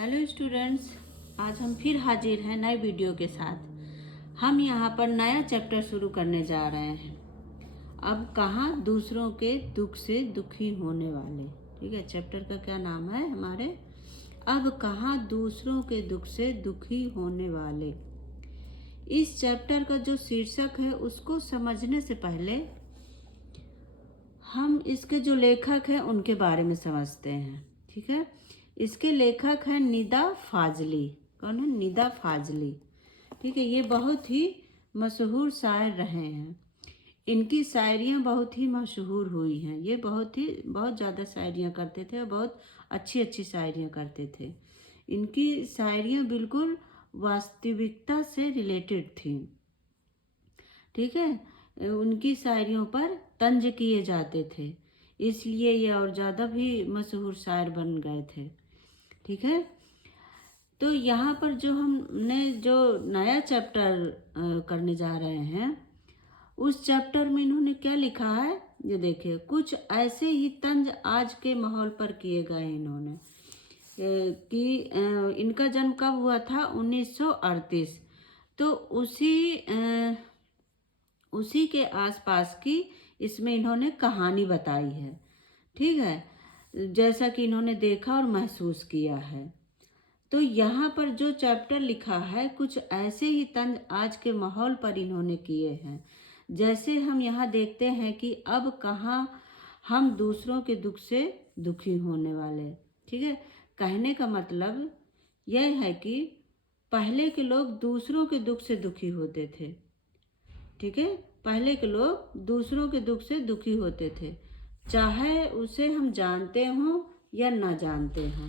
Hello students, आज हम फिर हाजिर हैं नए वीडियो के साथ। हम यहाँ पर नया चैप्टर शुरू करने जा रहे हैं। अब कहाँ दूसरों के दुख से दुखी होने वाले। ठीक है, चैप्टर का क्या नाम है हमारे? अब कहाँ दूसरों के दुख से दुखी होने वाले। इस चैप्टर का जो शीर्षक है उसको समझने से पहले हम इसके जो लेखक हैं उनके बारे में समझते हैं। ठीक है, इसके लेखक हैं निदा फाजली। कौन है? निदा फाजली। ठीक है, ये बहुत ही मशहूर शायर रहे हैं। इनकी शायरियाँ बहुत ही मशहूर हुई हैं। ये बहुत ज़्यादा शायरियाँ करते थे और बहुत अच्छी अच्छी शायरियाँ करते थे। इनकी शायरियाँ बिल्कुल वास्तविकता से रिलेटेड थी। ठीक है, उनकी शायरियों पर तंज किए जाते थे, इसलिए ये और ज़्यादा भी मशहूर शायर बन गए थे। ठीक है, तो यहाँ पर जो हमने जो नया चैप्टर करने जा रहे हैं, उस चैप्टर में इन्होंने क्या लिखा है ये देखिए। कुछ ऐसे ही तंज आज के माहौल पर किए गए इन्होंने कि इनका जन्म कब हुआ था? 1938। तो उसी के आसपास की इसमें इन्होंने कहानी बताई है। ठीक है, जैसा कि इन्होंने देखा और महसूस किया है। तो यहाँ पर जो चैप्टर लिखा है, कुछ ऐसे ही तंज आज के माहौल पर इन्होंने किए हैं। जैसे हम यहाँ देखते हैं कि अब कहाँ हम दूसरों के दुख से दुखी होने वाले। ठीक है, कहने का मतलब यह है कि पहले के लोग दूसरों के दुख से दुखी होते थे। ठीक है, पहले के लोग दूसरों के दुख से दुखी होते थे, चाहे उसे हम जानते हों या ना जानते हों।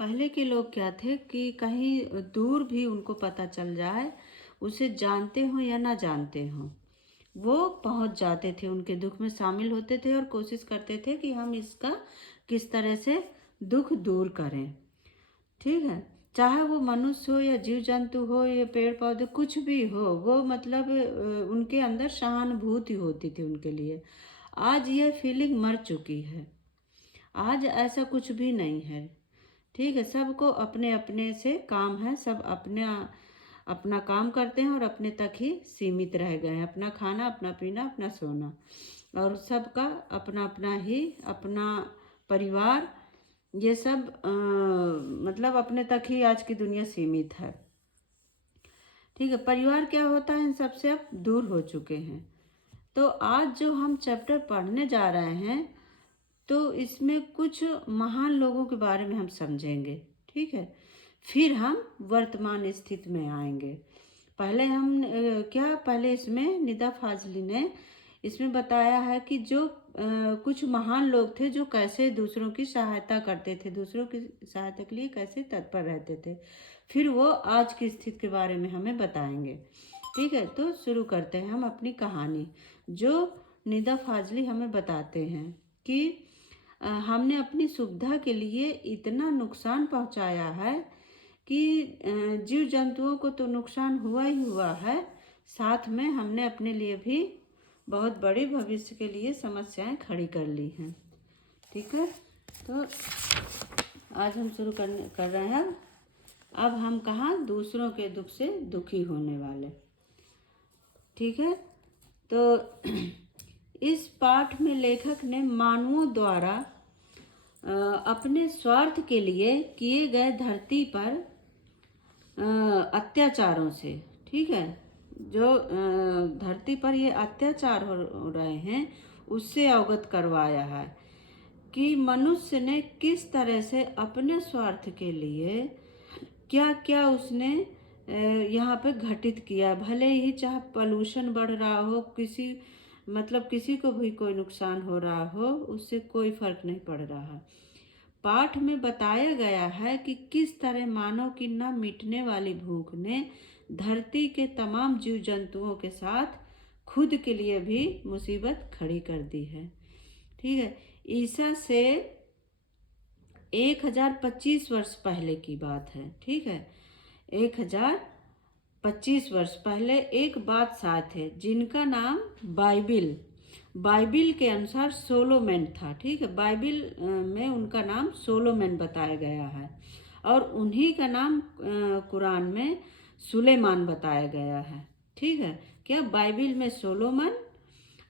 पहले के लोग क्या थे कि कहीं दूर भी उनको पता चल जाए, उसे जानते हो या ना जानते हो, वो पहुंच जाते थे, उनके दुख में शामिल होते थे और कोशिश करते थे कि हम इसका किस तरह से दुख दूर करें। ठीक है, चाहे वो मनुष्य हो या जीव जंतु हो या पेड़ पौधे, कुछ भी हो, वो मतलब उनके अंदर सहानुभूति होती थी उनके लिए। आज यह फीलिंग मर चुकी है। आज ऐसा कुछ भी नहीं है। ठीक है, सबको अपने अपने से काम है, सब अपना अपना काम करते हैं और अपने तक ही सीमित रह गए हैं। अपना खाना, अपना पीना, अपना सोना, और सबका अपना अपना ही अपना परिवार, ये सब मतलब अपने तक ही आज की दुनिया सीमित है। ठीक है, परिवार क्या होता है इन सबसे अब दूर हो चुके हैं। तो आज जो हम चैप्टर पढ़ने जा रहे हैं, तो इसमें कुछ महान लोगों के बारे में हम समझेंगे। ठीक है, फिर हम वर्तमान स्थिति में आएंगे। पहले हम पहले इसमें निदा फाजली ने इसमें बताया है कि जो कुछ महान लोग थे जो कैसे दूसरों की सहायता करते थे, दूसरों की सहायता के लिए कैसे तत्पर रहते थे। फिर वो आज की स्थिति के बारे में हमें बताएंगे। ठीक है, तो शुरू करते हैं हम अपनी कहानी। जो निदा फाजली हमें बताते हैं कि हमने अपनी सुविधा के लिए इतना नुकसान पहुंचाया है कि जीव जंतुओं को तो नुकसान हुआ ही हुआ है, साथ में हमने अपने लिए भी बहुत बड़ी भविष्य के लिए समस्याएं खड़ी कर ली हैं। ठीक है, तो आज हम शुरू कर रहे हैं। अब हम कहाँ दूसरों के दुख से दुखी होने वाले। ठीक है, तो इस पाठ में लेखक ने मानवों द्वारा अपने स्वार्थ के लिए किए गए धरती पर अत्याचारों से, ठीक है, जो धरती पर ये अत्याचार हो रहे हैं उससे अवगत करवाया है कि मनुष्य ने किस तरह से अपने स्वार्थ के लिए क्या क्या उसने यहाँ पे घटित किया। भले ही चाहे पोल्यूशन बढ़ रहा हो, किसी को भी कोई नुकसान हो रहा हो, उससे कोई फर्क नहीं पड़ रहा। पाठ में बताया गया है कि किस तरह मानव की न मिटने वाली भूख ने धरती के तमाम जीव जंतुओं के साथ खुद के लिए भी मुसीबत खड़ी कर दी है। ठीक है, ईसा से 1025 वर्ष पहले की बात है। ठीक है, 1025 वर्ष पहले एक बादशाह थे जिनका नाम बाइबिल बाइबिल के अनुसार सोलोमन था। ठीक है, बाइबिल में उनका नाम सोलोमन बताया गया है और उन्हीं का नाम कुरान में सुलेमान बताया गया है। ठीक है, क्या बाइबिल में सोलोमन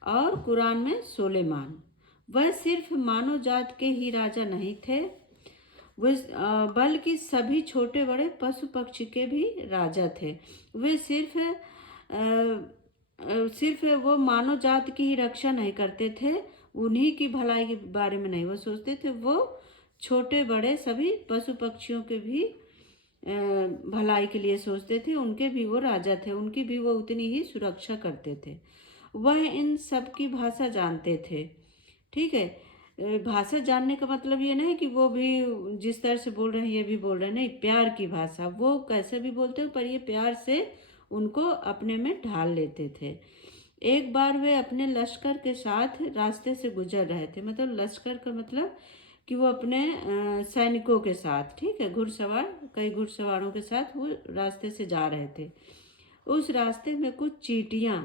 और कुरान में सुलेमान। वह सिर्फ मानव जात के ही राजा नहीं थे, बल्कि सभी छोटे बड़े पशु पक्षी के भी राजा थे। वे सिर्फ वो मानव जात की ही रक्षा नहीं करते थे, उन्हीं की भलाई के बारे में नहीं वो सोचते थे, वो छोटे बड़े सभी पशु पक्षियों के भी भलाई के लिए सोचते थे। उनके भी वो राजा थे, उनकी भी वो उतनी ही सुरक्षा करते थे। वह इन सब की भाषा जानते थे। ठीक है, भाषा जानने का मतलब ये नहीं कि वो भी जिस तरह से बोल रहे हैं ये भी बोल रहे हैं, नहीं, प्यार की भाषा, वो कैसे भी बोलते हो पर ये प्यार से उनको अपने में ढाल लेते थे। एक बार वे अपने लश्कर के साथ रास्ते से गुजर रहे थे, मतलब लश्कर का मतलब कि वो अपने सैनिकों के साथ, ठीक है, घुड़सवार, कई घुड़सवारों के साथ वो रास्ते से जा रहे थे। उस रास्ते में कुछ चींटियां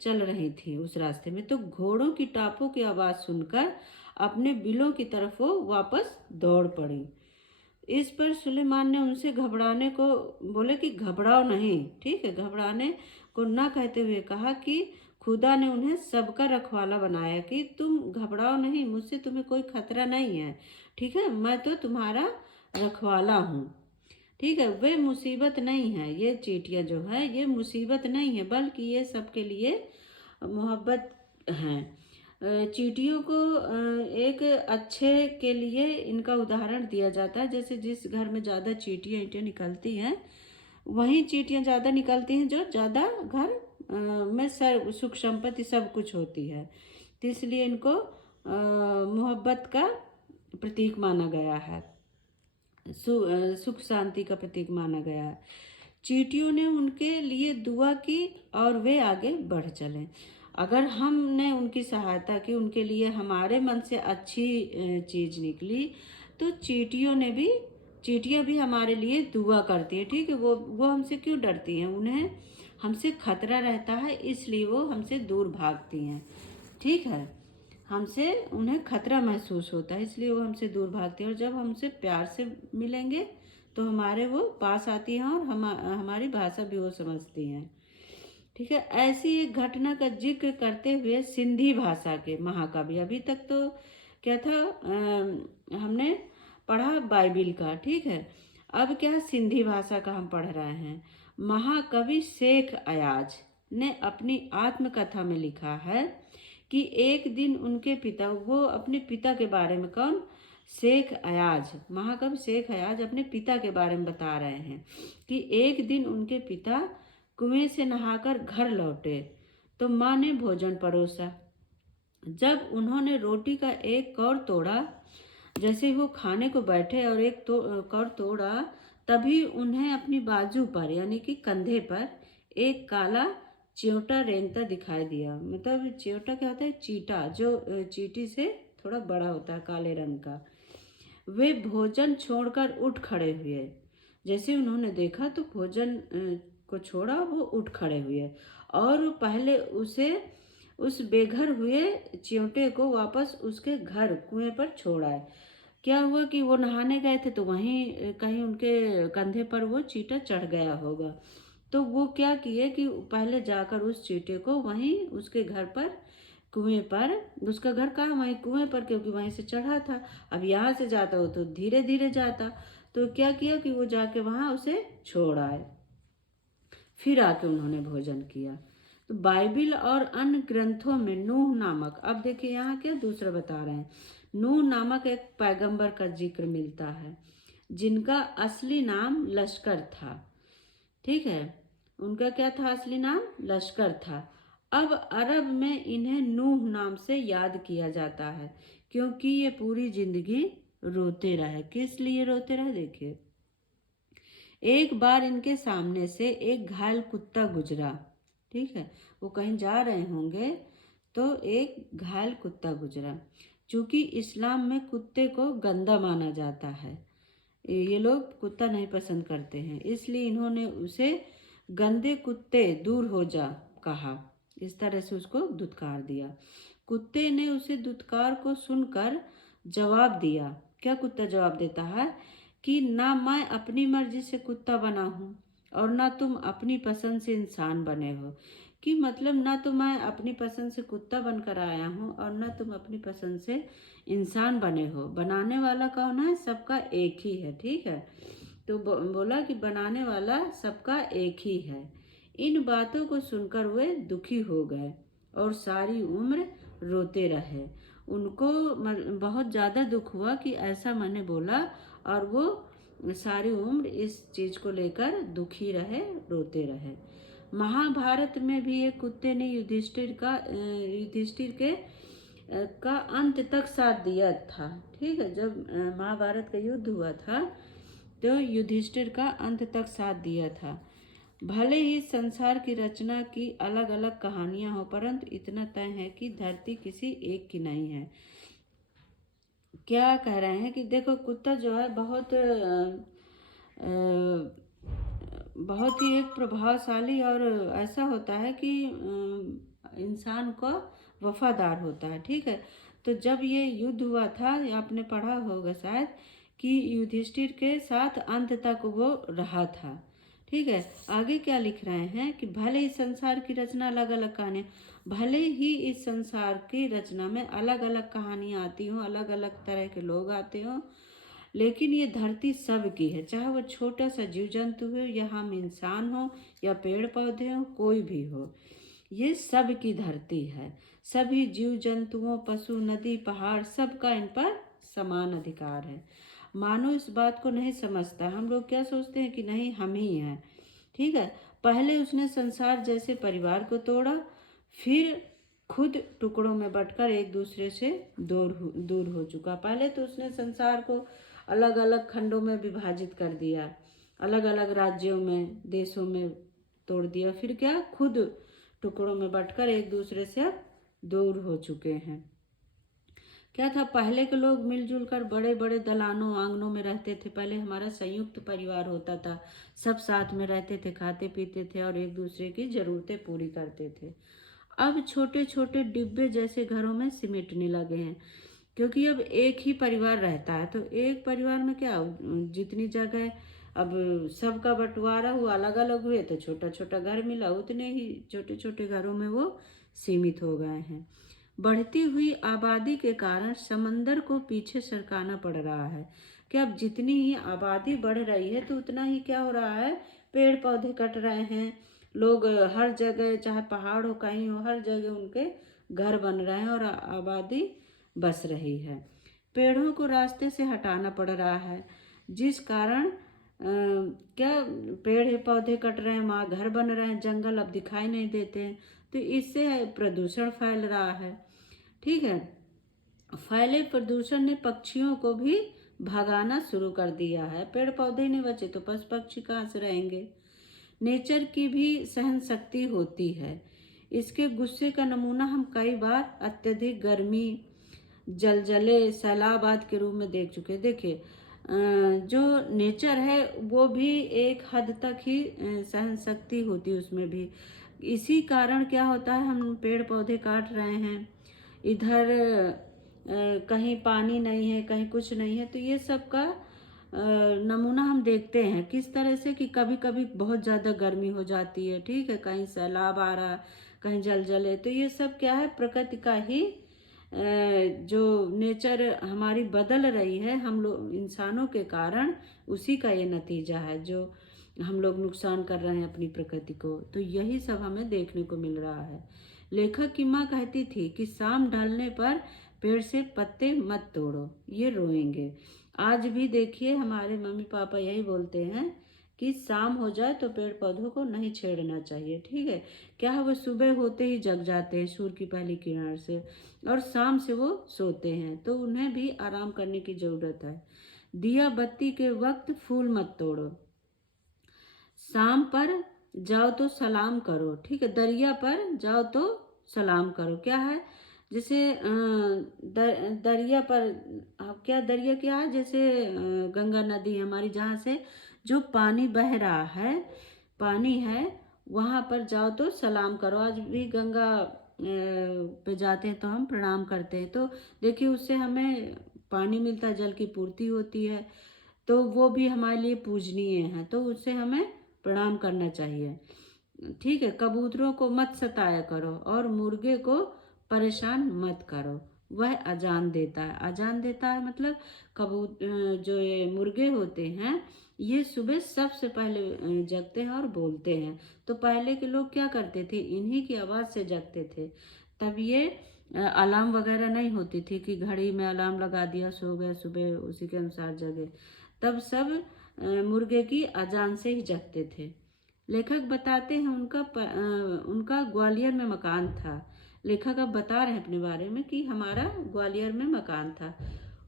चल रही थी उस रास्ते में, तो घोड़ों की टापों की आवाज़ सुनकर अपने बिलों की तरफ वो वापस दौड़ पड़ी। इस पर सुलेमान ने उनसे घबराने को बोले कि घबराओ नहीं, ठीक है, घबराने को ना कहते हुए कहा कि खुदा ने उन्हें सबका रखवाला बनाया कि तुम घबराओ नहीं, मुझसे तुम्हें कोई खतरा नहीं है। ठीक है, मैं तो तुम्हारा रखवाला हूँ। ठीक है, वे मुसीबत नहीं है, ये चींटियाँ जो है ये मुसीबत नहीं है, बल्कि ये सबके लिए मोहब्बत हैं। चींटियों को एक अच्छे के लिए इनका उदाहरण दिया जाता है। जैसे जिस घर में ज़्यादा चींटियाँ ईंटियाँ निकलती हैं, वहीं चींटियाँ ज़्यादा निकलती हैं जो ज़्यादा घर में सुख संपत्ति सब कुछ होती है। तो इसलिए इनको मोहब्बत का प्रतीक माना गया है, सुख शांति का प्रतीक माना गया है। चींटियों ने उनके लिए दुआ की और वे आगे बढ़ चले। अगर हमने उनकी सहायता की, उनके लिए हमारे मन से अच्छी चीज़ निकली, तो चींटियाँ भी हमारे लिए दुआ करती है। ठीक है, वो हमसे क्यों डरती हैं? उन्हें हमसे खतरा रहता है, इसलिए वो हमसे दूर भागती हैं। ठीक है, हमसे उन्हें खतरा महसूस होता है, इसलिए वो हमसे दूर भागते हैं। और जब हमसे प्यार से मिलेंगे तो हमारे वो पास आती हैं और हमारी भाषा भी वो समझती हैं। ठीक है, ऐसी एक घटना का जिक्र करते हुए सिंधी भाषा के महाकवि, अभी तक तो क्या था, हमने पढ़ा बाइबिल का, ठीक है, अब क्या सिंधी भाषा का हम पढ़ रहे हैं। महाकवि शेख अयाज ने अपनी आत्मकथा में लिखा है कि एक दिन उनके पिता, वो अपने पिता के बारे में, कौन, शेख अयाज, महाकवि शेख अयाज अपने पिता के बारे में बता रहे हैं कि एक दिन उनके पिता कुएं से नहाकर घर लौटे तो माँ ने भोजन परोसा। जब उन्होंने रोटी का एक कौर तोड़ा, जैसे ही वो खाने को बैठे और एक कौर तोड़ा, तभी उन्हें अपनी बाजू पर यानी कि कंधे पर एक काला चियोटा रेंगता दिखाई दिया। मतलब चियोटा क्या होता है? चीटा, जो चींटी से थोड़ा बड़ा होता है, काले रंग का। वे भोजन छोड़कर उठ खड़े हुए। जैसे उन्होंने देखा तो भोजन को छोड़ा, वो उठ खड़े हुए और पहले उस बेघर हुए चियोटे को वापस उसके घर कुएं पर छोड़ आए। क्या हुआ कि वो नहाने गए थे तो वहीं कहीं उनके कंधे पर वो चीटा चढ़ गया होगा। तो वो क्या किए कि पहले जाकर उस चीटे को वहीं उसके घर पर, कुएं पर, उसका घर कहाँ, वहीं कुएं पर, क्योंकि वहीं से चढ़ा था। अब यहाँ से जाता हो तो धीरे धीरे जाता, तो क्या किया कि वो जाके वहाँ उसे छोड़ आए, फिर आके उन्होंने भोजन किया। तो बाइबिल और अन्य ग्रंथों में नूह नामक, अब देखिए यहाँ क्या दूसरा बता रहे हैं, नूह नामक एक पैगंबर का जिक्र मिलता है जिनका असली नाम लश्कर था। ठीक है, उनका क्या था? असली नाम लश्कर था। अब अरब में इन्हें नूह नाम से याद किया जाता है क्योंकि ये पूरी जिंदगी रोते रहे। किस लिए रोते रहे? देखिए, एक बार इनके सामने से एक घायल कुत्ता गुजरा। ठीक है, वो कहीं जा रहे होंगे तो एक घायल कुत्ता गुजरा। चूंकि इस्लाम में कुत्ते को गंदा माना जाता है, ये लोग कुत्ता नहीं पसंद करते हैं, इसलिए इन्होंने उसे गंदे कुत्ते दूर हो जा कहा। इस तरह से उसको दुत्कार दिया। कुत्ते ने उसे दुत्कार को सुनकर जवाब दिया। क्या कुत्ता जवाब देता है कि ना मैं अपनी मर्जी से कुत्ता बना हूँ और ना तुम अपनी पसंद से इंसान बने हो। कि मतलब ना तो मैं अपनी पसंद से कुत्ता बनकर आया हूँ और ना तुम अपनी पसंद से इंसान बने हो। बनाने वाला कौन है? सबका एक ही है। ठीक है, तो बोला कि बनाने वाला सबका एक ही है। इन बातों को सुनकर वे दुखी हो गए और सारी उम्र रोते रहे। उनको बहुत ज़्यादा दुख हुआ कि ऐसा मैंने बोला, और वो सारी उम्र इस चीज़ को लेकर दुखी रहे, रोते रहे। महाभारत में भी एक कुत्ते ने युधिष्ठिर के का अंत तक साथ दिया था। ठीक है, जब महाभारत का युद्ध हुआ था तो युधिष्ठिर का अंत तक साथ दिया था। भले ही संसार की रचना की अलग अलग कहानियां हो, परंतु इतना तय है कि धरती किसी एक की नहीं है। क्या कह रहे हैं कि देखो, कुत्ता जो है बहुत ही एक प्रभावशाली और ऐसा होता है कि इंसान को वफादार होता है। ठीक है, तो जब ये युद्ध हुआ था, आपने पढ़ा होगा शायद, कि युधिष्ठिर के साथ अंत तक वो रहा था। ठीक है, आगे क्या लिख रहे हैं कि भले ही संसार की रचना अलग अलग कहानी, भले ही इस संसार की रचना में अलग अलग कहानियाँ आती हों, अलग अलग तरह के लोग आते हों, लेकिन ये धरती सबकी है। चाहे वो छोटा सा जीव जंतु हो या हम इंसान हो या पेड़ पौधे हो, कोई भी हो, ये सबकी धरती है। सभी जीव जंतुओं, पशु, नदी, पहाड़, सबका इन पर समान अधिकार है। मानो इस बात को नहीं समझता। हम लोग क्या सोचते हैं कि नहीं, हम ही हैं। ठीक है, पहले उसने संसार जैसे परिवार को तोड़ा, फिर खुद टुकड़ों में बंटकर एक दूसरे से दूर हो चुका। पहले तो उसने संसार को अलग अलग खंडों में विभाजित कर दिया, अलग अलग राज्यों में, देशों में तोड़ दिया, फिर क्या, खुद टुकड़ों में बंटकर एक दूसरे से अब दूर हो चुके हैं। क्या था, पहले के लोग मिलजुल कर बड़े बड़े दलानों आंगनों में रहते थे। पहले हमारा संयुक्त परिवार होता था, सब साथ में रहते थे, खाते पीते थे और एक दूसरे की जरूरतें पूरी करते थे। अब छोटे छोटे डिब्बे जैसे घरों में सिमटने लगे हैं, क्योंकि अब एक ही परिवार रहता है। तो एक परिवार में क्या, जितनी जगह अब सबका बंटवारा हुआ, अलग अलग हुए, तो छोटा छोटा घर मिला, उतने ही छोटे छोटे घरों में वो सीमित हो गए हैं। बढ़ती हुई आबादी के कारण समंदर को पीछे सरकाना पड़ रहा है कि अब जितनी ही आबादी बढ़ रही है तो उतना ही क्या हो रहा है, पेड़ पौधे कट रहे हैं। लोग हर जगह, चाहे पहाड़ हो कहीं हो, हर जगह उनके घर बन रहे हैं और आबादी बस रही है। पेड़ों को रास्ते से हटाना पड़ रहा है, जिस कारण क्या, पेड़ पौधे कट रहे हैं, वहाँ घर बन रहे हैं, जंगल अब दिखाई नहीं देते हैं, तो इससे प्रदूषण फैल रहा है। ठीक है, फैले प्रदूषण ने पक्षियों को भी भगाना शुरू कर दिया है। पेड़ पौधे नहीं बचे तो पशु पक्षी कहाँ से रहेंगे। नेचर की भी सहन शक्ति होती है। इसके गुस्से का नमूना हम कई बार अत्यधिक गर्मी, जलजले, सैलाब आदि के रूप में देख चुके हैं। देखिए, जो नेचर है वो भी एक हद तक ही सहन शक्ति होती है उसमें भी। इसी कारण क्या होता है, हम पेड़ पौधे काट रहे हैं, इधर कहीं पानी नहीं है, कहीं कुछ नहीं है, तो ये सब का नमूना हम देखते हैं किस तरह से कि कभी कभी बहुत ज़्यादा गर्मी हो जाती है। ठीक है, कहीं सैलाब आ रहा, कहीं जलजले, तो ये सब क्या है, प्रकृति का ही जो नेचर हमारी बदल रही है हम लोग इंसानों के कारण, उसी का ये नतीजा है जो हम लोग नुकसान कर रहे हैं अपनी प्रकृति को। तो यही सब हमें देखने को मिल रहा है। लेखक की माँ कहती थी कि शाम ढलने पर पेड़ से पत्ते मत तोड़ो, ये रोएंगे। आज भी देखिए, हमारे मम्मी पापा यही बोलते हैं कि शाम हो जाए तो पेड़ पौधों को नहीं छेड़ना चाहिए। ठीक है, क्या है, वो सुबह होते ही जग जाते हैं सूर्य की पहली किरण से, और शाम से वो सोते हैं, तो उन्हें भी आराम करने की ज़रूरत है। दिया बत्ती के वक्त फूल मत तोड़ो, शाम पर जाओ तो सलाम करो। ठीक है, दरिया पर जाओ तो सलाम करो। क्या है, जैसे दरिया पर, क्या दरिया क्या है, जैसे गंगा नदी हमारी, जहाँ से जो पानी बह रहा है, पानी है, वहाँ पर जाओ तो सलाम करो। आज भी गंगा पे जाते हैं तो हम प्रणाम करते हैं, तो देखिए उससे हमें पानी मिलता है, जल की पूर्ति होती है, तो वो भी हमारे लिए पूजनीय है, तो उससे हमें प्रणाम करना चाहिए। ठीक है, कबूतरों को मत सताया करो और मुर्गे को परेशान मत करो, वह अजान देता है। अजान देता है मतलब जो ये मुर्गे होते हैं, ये सुबह सबसे पहले जगते हैं और बोलते हैं। तो पहले के लोग क्या करते थे, इन्हीं की आवाज़ से जगते थे। तब ये अलार्म वगैरह नहीं होती थी कि घड़ी में अलार्म लगा दिया, सो गए, सुबह उसी के अनुसार जगे। तब सब मुर्गे की अजान से ही जगते थे। लेखक बताते हैं उनका ग्वालियर में मकान था। लेखक अब बता रहे हैं अपने बारे में कि हमारा ग्वालियर में मकान था।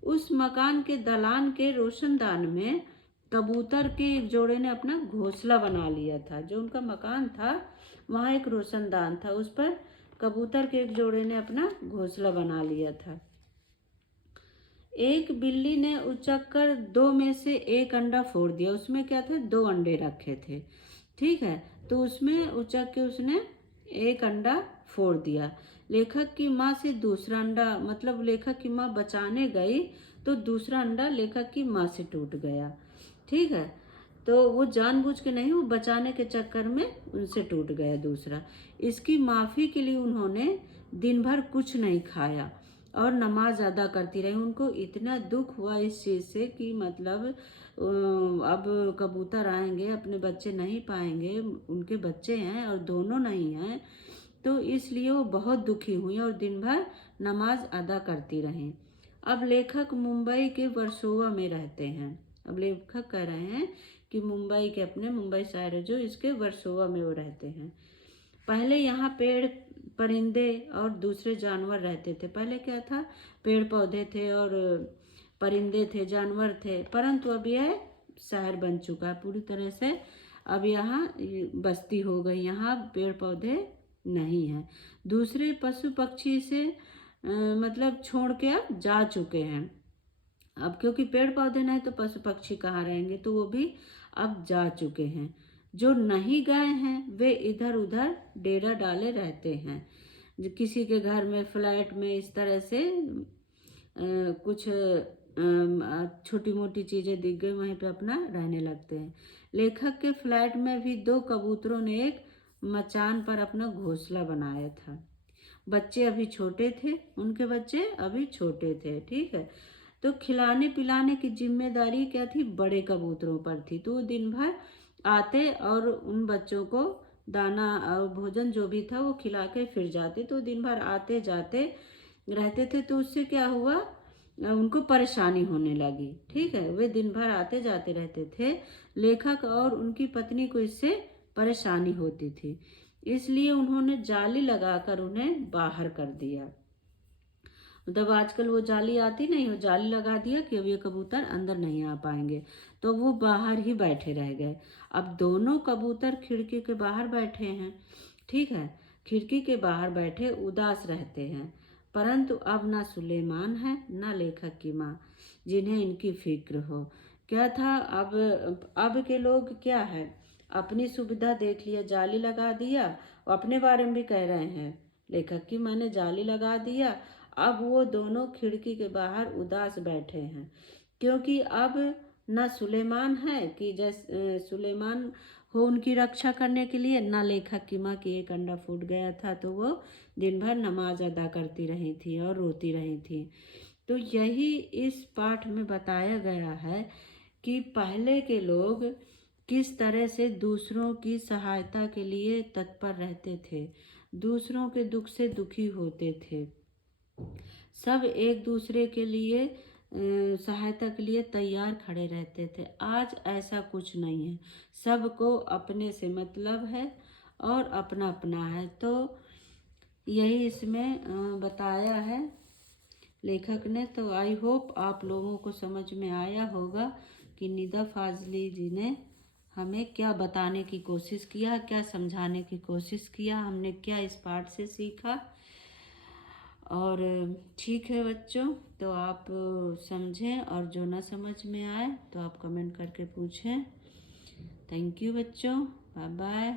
उस मकान के दलान के रोशनदान में कबूतर के एक जोड़े ने अपना घोंसला बना लिया था। जो उनका मकान था वहाँ एक रोशनदान था, उस पर कबूतर के एक जोड़े ने अपना घोंसला बना लिया था। एक बिल्ली ने उचक्कर 2 में से 1 अंडा फोड़ दिया। उसमें क्या था, 2 अंडे रखे थे। ठीक है, तो उसमें उचक के उसने 1 अंडा फोड़ दिया। लेखक की माँ से दूसरा अंडा, मतलब लेखक की माँ बचाने गई तो दूसरा अंडा लेखक की माँ से टूट गया। ठीक है, तो वो जानबूझ के नहीं, वो बचाने के चक्कर में उनसे टूट गया दूसरा। इसकी माफ़ी के लिए उन्होंने दिन भर कुछ नहीं खाया और नमाज अदा करती रही। उनको इतना दुख हुआ इस चीज़ से कि मतलब अब कबूतर आएंगे, अपने बच्चे नहीं पाएंगे, उनके बच्चे हैं और दोनों नहीं हैं, तो इसलिए वो बहुत दुखी हुई और दिन भर नमाज अदा करती रहीं। अब लेखक मुंबई के वर्सोवा में रहते हैं। अब लेखक कह रहे हैं कि मुंबई के, अपने मुंबई शहर है जो, इसके वर्सोवा में वो रहते हैं। पहले यहाँ पेड़ परिंदे और दूसरे जानवर रहते थे। पहले क्या था, पेड़ पौधे थे और परिंदे थे, जानवर थे, परंतु अब यह शहर बन चुका है पूरी तरह से। अब यहाँ बस्ती हो गई, यहाँ पेड़ पौधे नहीं हैं। दूसरे पशु पक्षी से मतलब छोड़ के अब जा चुके हैं। अब क्योंकि पेड़ पौधे नहीं तो पशु पक्षी कहाँ रहेंगे, तो वो भी अब जा चुके हैं। जो नहीं गए हैं वे इधर उधर डेरा डाले रहते हैं। किसी के घर में, फ्लैट में, इस तरह से कुछ छोटी मोटी चीज़ें दिख गई, वहीं पे अपना रहने लगते हैं। लेखक के फ्लैट में भी 2 कबूतरों ने एक मचान पर अपना घोंसला बनाया था। बच्चे अभी छोटे थे, उनके बच्चे अभी छोटे थे। ठीक है, तो खिलाने पिलाने की जिम्मेदारी क्या थी, बड़े कबूतरों पर थी। तो वो दिन भर आते और उन बच्चों को दाना और भोजन जो भी था वो खिला के फिर जाते। तो दिन भर आते जाते रहते थे, तो उससे क्या हुआ, उनको परेशानी होने लगी। ठीक है, वे दिन भर आते जाते रहते थे। लेखक और उनकी पत्नी को इससे परेशानी होती थी, इसलिए उन्होंने जाली लगाकर उन्हें बाहर कर दिया। मतलब आजकल वो जाली आती नहीं, वो जाली लगा दिया कि अब ये कबूतर अंदर नहीं आ पाएंगे, तो वो बाहर ही बैठे रह गए। अब दोनों कबूतर खिड़की के बाहर बैठे हैं। ठीक है, खिड़की के बाहर बैठे उदास रहते हैं, परंतु अब ना सुलेमान है ना लेखक की माँ, जिन्हें इनकी फिक्र हो। क्या था, अब के लोग क्या है, अपनी सुविधा देख लिया, जाली लगा दिया, और अपने बारे में भी कह रहे हैं, लेखक की माँ ने जाली लगा दिया। अब वो दोनों खिड़की के बाहर उदास बैठे हैं, क्योंकि अब ना सुलेमान है कि जैसे सुलेमान हो उनकी रक्षा करने के लिए, ना लेखक की माँ की एक अंडा फूट गया था, तो वो दिन भर नमाज अदा करती रही थी और रोती रही थी। तो यही इस पाठ में बताया गया है कि पहले के लोग किस तरह से दूसरों की सहायता के लिए तत्पर रहते थे, दूसरों के दुख से दुखी होते थे, सब एक दूसरे के लिए सहायता के लिए तैयार खड़े रहते थे। आज ऐसा कुछ नहीं है, सबको अपने से मतलब है और अपना अपना है। तो यही इसमें बताया है लेखक ने। तो आई होप आप लोगों को समझ में आया होगा कि निदा फाजली जी ने हमें क्या बताने की कोशिश किया, क्या समझाने की कोशिश किया, हमने क्या इस पाठ से सीखा। और ठीक है बच्चों, तो आप समझें और जो ना समझ में आए तो आप कमेंट करके पूछें। थैंक यू बच्चों, बाय बाय।